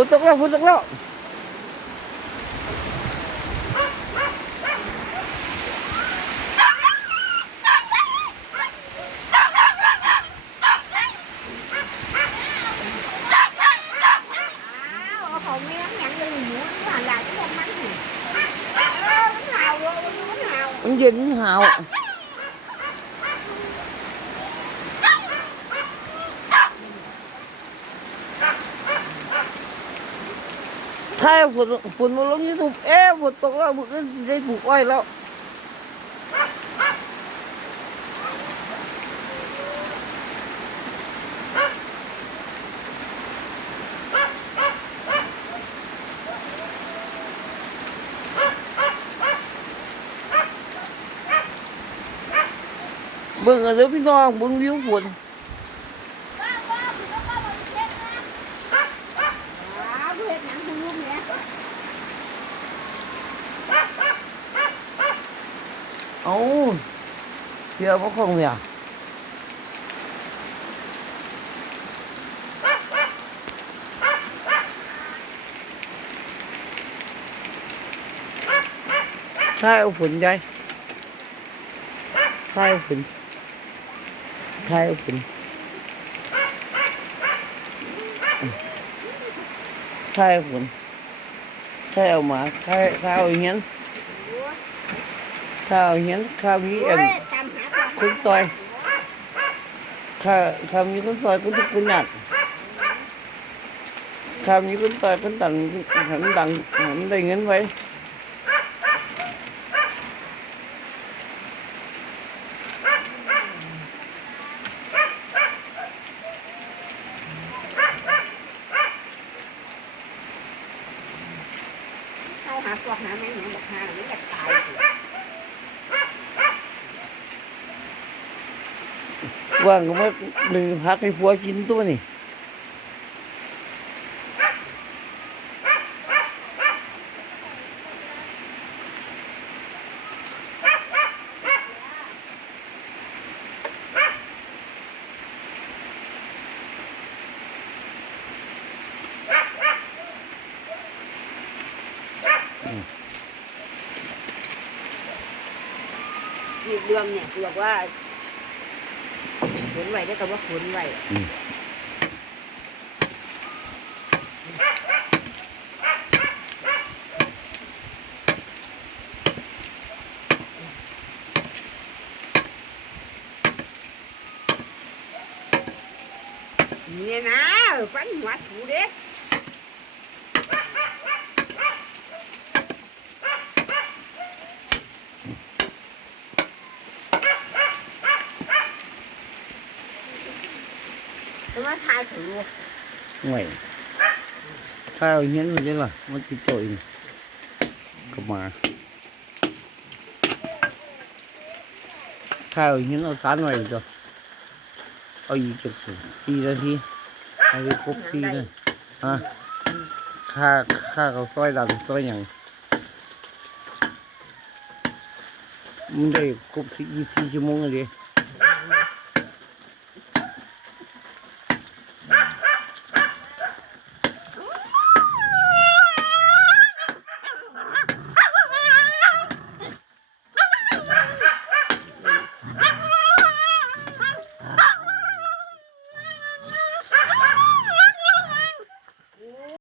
ฝนตกแล้วฝนตกแล้ว เอาเขาไม่น้ำหยังเลยหมูนี่หวานหลายที่มันมันนี่เออมันหาวอะมันหาว มันเย็นมันหาว ถ้าฝนฝนมาลงยูทูบเอ๊ฝนตกแล้วมึงก็ได้ปลูกอ้อยแล้วเบิ่งกันเลยพี่น้องเบิ่งวิวฝน อ้าวเพื่อนหนังคุณลุงเนี่ย เอ้าเชื่อพ่อคงเนี่ยใช่เอาฝนใจใช่เอาฝนใช่เอาฝนใช่เอาฝนใช่เอาหมาใช่ใช่เอาเงี้ย ข้าวเห็นข้าวนี้เอ็นยจำหาตัวคุณต่อยข้าข้าวมีคุณต่อยคุณทุกคุณหนักข้าวมีคุณต่อยคุณดังหันดังหันได้เงินไว้หาตัวหาแม่หยังบอกหาหรืออยากตาย ว่างก็มาหนึ่งพักให้ผัวกินตัวนี่มีเรื่องเนี่ยคือบอกว่าข นไว้ได้ก็ว่าขนไว้เนี่ยนะฟันหัวถูเด็ก แต่ว่าทายถูห่วยข้าวเห็นมันได้ล่ะมันกินตัวเองก็มาข้าวเห็นเอาสารไว้จ้ะเอาอีกจักสี่นาทีให้ได้ครบสี่เลยฮะข้าข้าเขาซอยดังซอยอย่างมันได้ครบสี่ยี่สิบชั่วโมงเลย